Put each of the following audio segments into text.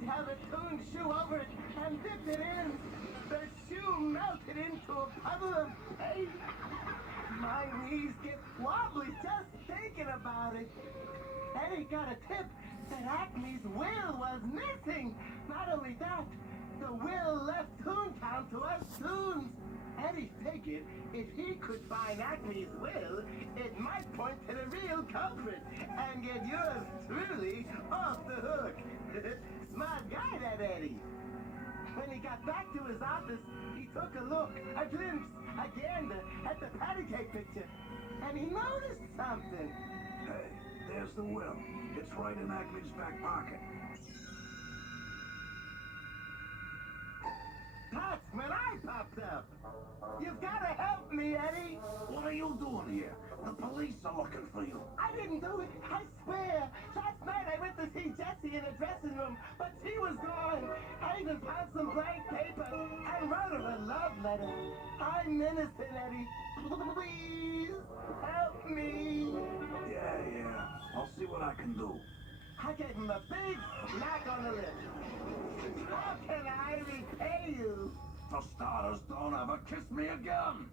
Judge held a tuned shoe over it and dipped it in. The shoe melted into a puddle of paint. My knees get wobbly just thinking about it. Eddie got a tip that Acme's will was missing. Not only that, the will left Toontown to us Toons. Eddie figured if he could find Acme's will, it might point to the real culprit and get yours truly off the hook. Smart guy, that Eddie. When he got back to his office, he took a look, a glimpse, a gander at the patty cake picture, and he noticed something. Hey, there's the will. It's right in Acme's back pocket. That's when I popped up. You've got to help me, Eddie. What are you doing here? The police are looking for you. I didn't do it, I swear. Last night I went to see Jessie in the dressing room, but she was gone. I even found some blank paper and wrote her a love letter. I'm innocent, Eddie. Please help me. Yeah. I'll see what I can do. I gave him a big smack on the lip. How can I repay you? For starters, don't ever kiss me again.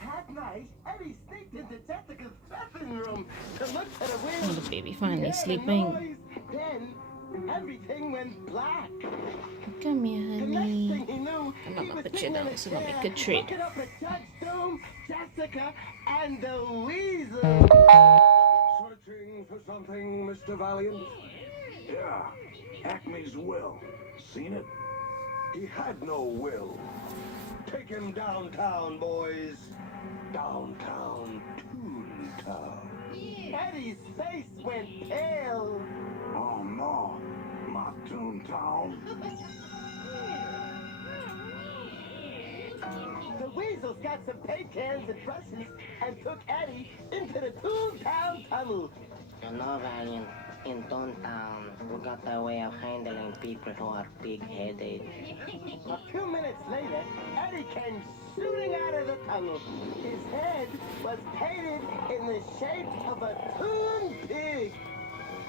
That night, Eddie sneaked into Jessica's dressing room to look for the Oh, window. the baby finally Yeah, sleeping. noise. Then everything went black. Come here, The next honey. thing he knew, I'm he gonna was put you sitting in down a so don't chair, make a treat. looking up at Judge Doom, Jessica, and the Weasel. Searching for something, Mr. Valiant? Yeah, Acme's will. Seen it? He had no will. Take him downtown, boys. Downtown, Toontown. Eddie's face went pale. Oh no, not Toontown. The Weasels got some paint cans and brushes and took Eddie into the Toontown tunnel. You know, Valiant, in Toontown, we got a way of handling people who are big-headed. A few minutes later, Eddie came shooting out of the tunnel. His head was painted in the shape of a toon pig.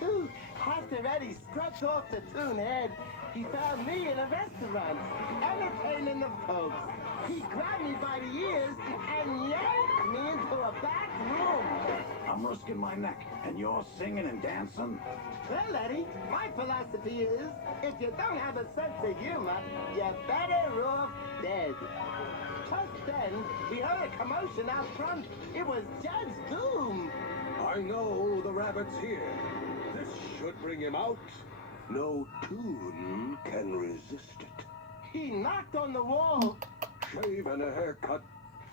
Ooh, after Eddie scratched off the toon head, he found me in a restaurant, entertaining the folks. He grabbed me by the ears and yanked me into a back room. I'm risking my neck, and you're singing and dancing? Well, Eddie, my philosophy is, if you don't have a sense of humor, you're better off dead. Just then, we heard a commotion out front. It was Judge Doom. I know the rabbit's here. This should bring him out. No toon can resist it. He knocked on the wall. Shave and a haircut.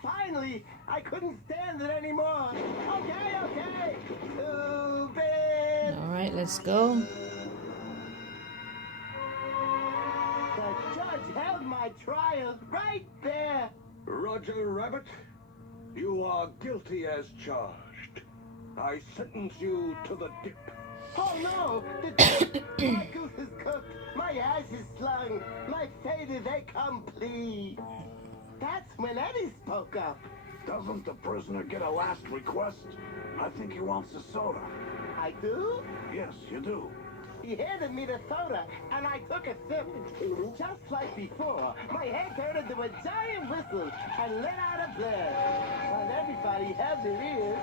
Finally, I couldn't stand it anymore. Okay. Too bad. All right, let's go. The judge held my trial right there. Roger Rabbit, you are guilty as charged. I sentence you to the dip. Oh no! My goose is cooked, my ash is slung, my fate is incomplete. That's when Eddie spoke up. Doesn't the prisoner get a last request? I think he wants a soda. I do? Yes, you do. He handed me the soda, and I took a sip. Just like before, my head turned into a giant whistle and let out a blast. While everybody held their ears,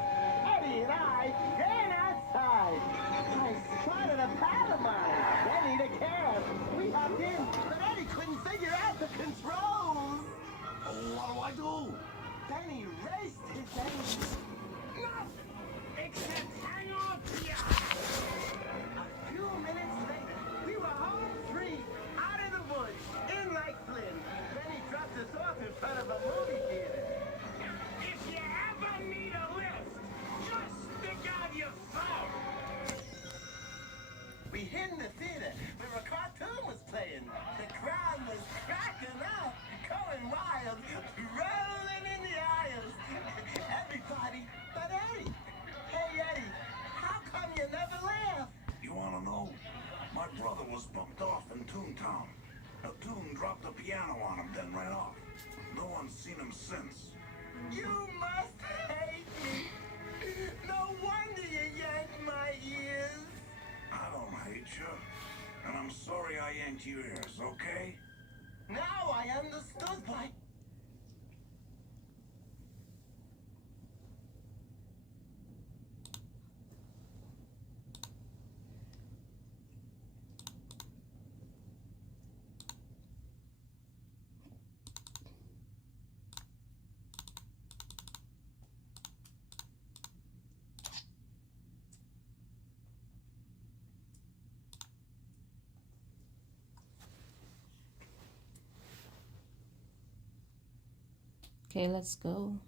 Eddie and I ran outside. I spotted a pal of mine, Benny the cab. We hopped in, but Eddie couldn't figure out the controls. What do? Benny raced his engine. Nothing except hang on to ya. A few minutes later, we were home free, out of the woods, in like Flynn. Benny dropped us off in front of a movie theater. If you ever need a lift, just stick out your phone. We hid in the theater where a cartoon was playing. The crowd was cracking up, going wild, rolling in the aisles. Everybody but Eddie. Hey, Eddie, how come you never laugh? You want to know? My brother was bumped off in Toontown. A Toon dropped a piano on him, then ran off. No one's seen him since. You must hate me. No wonder you yanked my ears. I don't hate you. And I'm sorry I yanked your ears, okay? Now I understood why. Okay, let's go.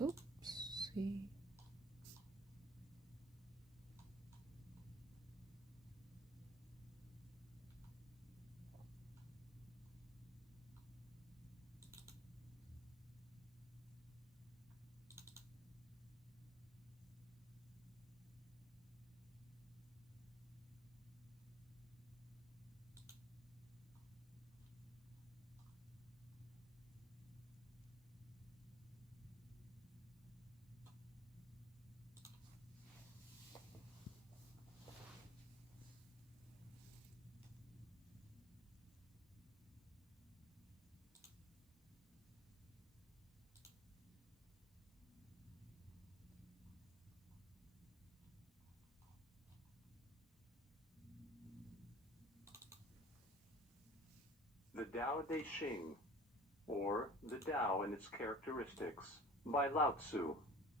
Oopsie. The Tao Te Ching, or The Tao and Its Characteristics, by Lao Tzu,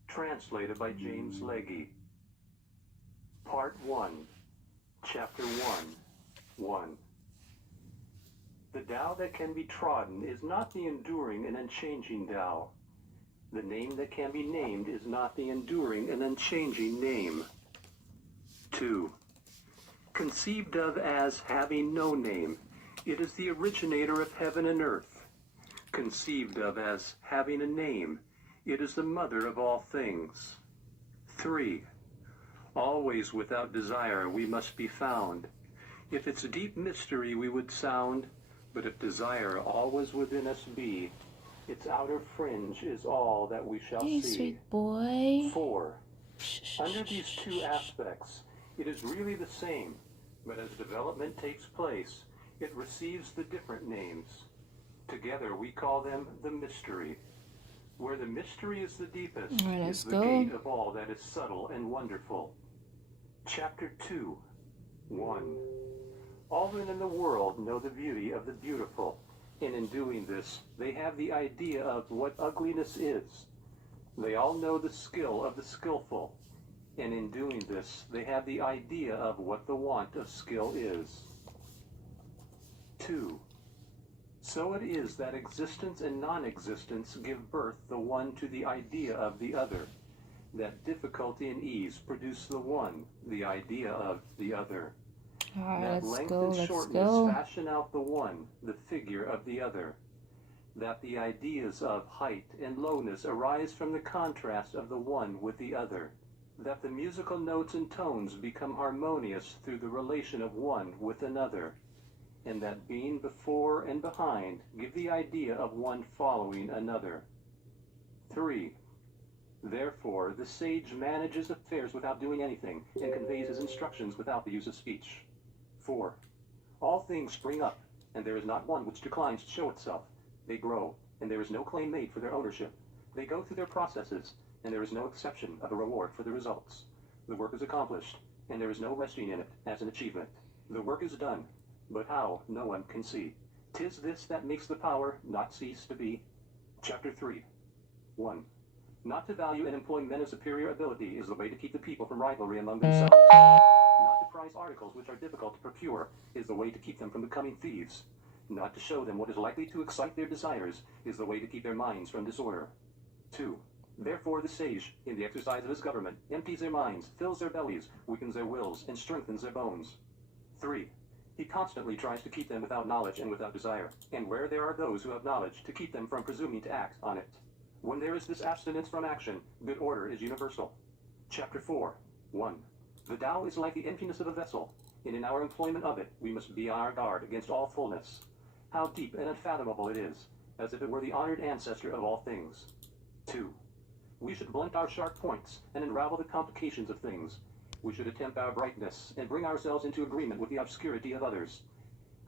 translated by James Legge. Part 1, Chapter 1, 1. The Tao that can be trodden is not the enduring and unchanging Tao. The name that can be named is not the enduring and unchanging name. 2. Conceived of as having no name, it is the originator of heaven and earth. Conceived of as having a name, it is the mother of all things. 3. Always without desire we must be found. If its deep mystery we would sound, but if desire always within us be, its outer fringe is all that we shall Hey, see. sweet boy. 4. Under these two aspects, it is really the same, but as development takes place, it receives the different names. Together we call them the mystery. Where the mystery is the deepest All right, is let's the go. gate of all that is subtle and wonderful. Chapter 2, 1. All men in the world know the beauty of the beautiful, and in doing this, they have the idea of what ugliness is. They all know the skill of the skillful, and in doing this, they have the idea of what the want of skill is. 2. So it is that existence and non-existence give birth the one to the idea of the other, that difficulty and ease produce the one, the idea of the other. All right, That let's length go. and Let's shortness go. fashion out the one, the figure of the other. That the ideas of height and lowness arise from the contrast of the one with the other. That the musical notes and tones become harmonious through the relation of one with another. And that being before and behind give the idea of one following another. 3. Therefore, the sage manages affairs without doing anything, and conveys his instructions without the use of speech. 4. All things spring up, and there is not one which declines to show itself. They grow, and there is no claim made for their ownership. They go through their processes, and there is no exception of a reward for the results. The work is accomplished, and there is no resting in it as an achievement. The work is done, but how, no one can see. 'Tis this that makes the power not cease to be. Chapter 3, 1. Not to value and employ men of superior ability is the way to keep the people from rivalry among themselves. Not to prize articles which are difficult to procure is the way to keep them from becoming thieves. Not to show them what is likely to excite their desires is the way to keep their minds from disorder. 2. Therefore the sage, in the exercise of his government, empties their minds, fills their bellies, weakens their wills, and strengthens their bones. 3. He constantly tries to keep them without knowledge and without desire, and where there are those who have knowledge, to keep them from presuming to act on it. When there is this abstinence from action, good order is universal. Chapter 4. 1. The Tao is like the emptiness of a vessel, and in our employment of it, we must be on our guard against all fullness. How deep and unfathomable it is, as if it were the honored ancestor of all things. 2. We should blunt our sharp points and unravel the complications of things. We should attempt our brightness and bring ourselves into agreement with the obscurity of others.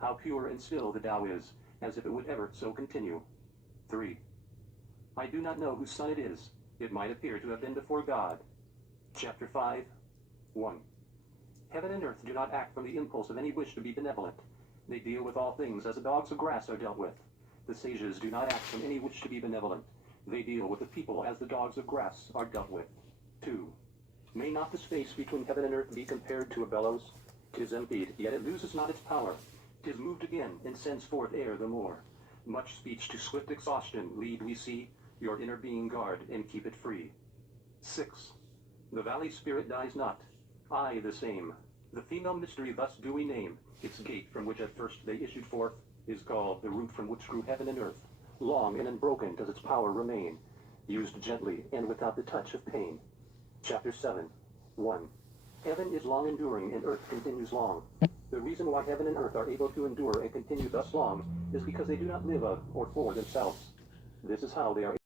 How pure and still the Tao is, as if it would ever so continue. 3. I do not know whose son it is. It might appear to have been before God. Chapter 5. 1. Heaven and earth do not act from the impulse of any wish to be benevolent. They deal with all things as the dogs of grass are dealt with. The sages do not act from any wish to be benevolent. They deal with the people as the dogs of grass are dealt with. 2. May not the space between heaven and earth be compared to a bellows? 'Tis emptied, yet it loses not its power. 'Tis moved again, and sends forth air the more. Much speech to swift exhaustion lead we see. Your inner being guard, and keep it free. 6. The valley spirit dies not. I the same. The female mystery thus do we name. Its gate from which at first they issued forth is called the root from which grew heaven and earth. Long and unbroken does its power remain, used gently and without the touch of pain. Chapter 7. 1. Heaven is long enduring and earth continues long. The reason why heaven and earth are able to endure and continue thus long is because they do not live of or for themselves. This is how they are